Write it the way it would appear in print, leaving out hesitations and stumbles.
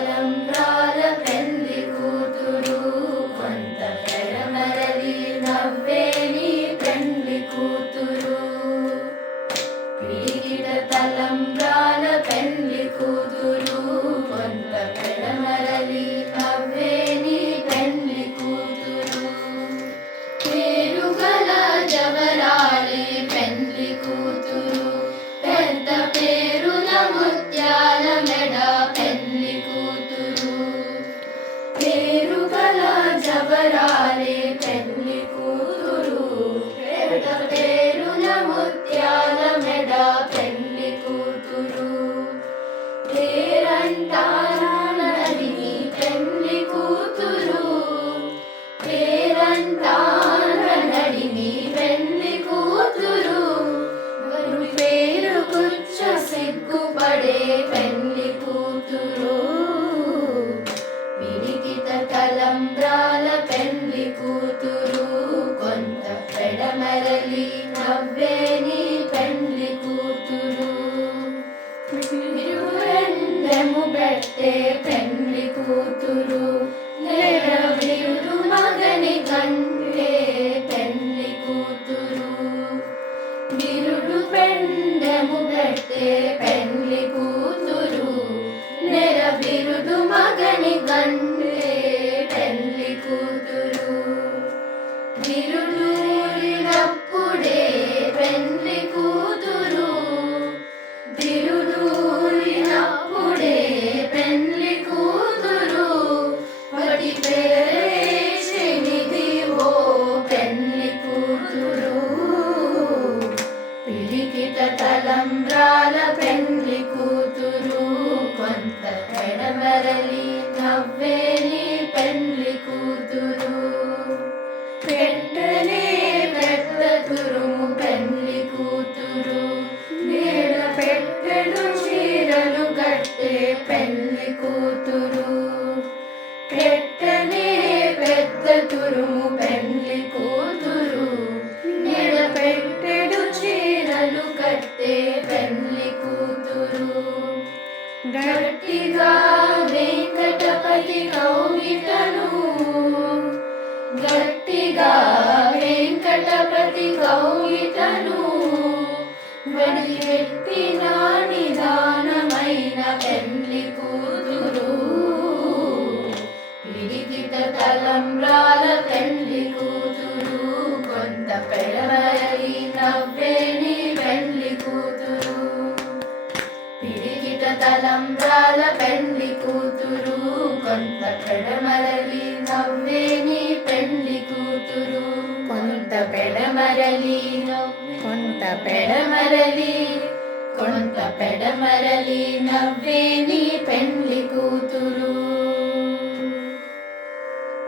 తలంబ్రాల పెళ్లి కూతురు కొంత పెడమరలి నవ్వే నీ పెళ్లి కూతురు. పిడికిట తలంబ్రాల పెళ్లి కూతురు కొంత పెడమరలి నవ్వే నీ పెళ్లి కూతురు. పేరుగల జవరాలి పెళ్లి కూతురు పెద్ద పేరుల ముత్యాల మెడ పెళ్లి కూతురు. పేరుగల జవరాలి పెళ్లి కూతురు పెద్ద పేరుల ముత్యాల మెడ పెళ్లి కూతురు. పేరంటానది పెళ్లి కూతురు పేరంటానడి నీ పెళ్లి కూతురు. పేరు గుచ్చ సిగ్గుపడే పెళ్లి కూతురు. పిడికిట తలంబ్రాల పెళ్లి కూతురు కొంత పెడమరలి నవ్వే నీ పెళ్లి కూతురు. బిరుదెము పెట్టే పెళ్లి కూతురు నెరవిరు మగని కంటే పెళ్లి కూతురు. బిరుడు పెండెము పెట్టే పెళ్లి కూతురు నెరబిరుడు మగని కంటే పెళ్లి కూతురు. బిరుడూరినప్పుడే పెళ్లి కూతురు బిరుడూరినప్పుడే పెళ్లి కూతురు. పడి పేరేసినిది ఓ పెళ్లి కూతురు. పిడికిట తలంబ్రాల పెళ్లి కూతురు కొంత పెడమరలి నవ్వే నీ పెళ్లి కూతురు. పెట్టనే పెద్ద తురుము పెళ్లి కూతురు నీడ పెట్టెడు చీరలు కట్టే పెళ్లి కూతురు. పెట్టనే పెద్ద తురుము పెళ్లి కూతురు నీడ పెట్టెడు చీరలు కట్టే పెళ్లి కూతురు. గట్టిగా వెంకటపతి కౌగిటను గట్టిగా వెంకటపతి కౌగిటను వడిపెట్టిన నిదానమైన పెళ్లి కూతురు. పిడికిట తలంబ్రాల పెళ్లి కూతురు కొంత పెడమరలి నవ్వే నీ పెళ్లి కూతురు. పిడికిట తలంబ్రాల పెళ్లి కూతురు కొంత పెడమరలి నవ్వే నీ పెళ్లి కూతురు. కొంత పెడమరలి కొంత పెడమరలి కొంత పెడమరలి నవ్వే నీ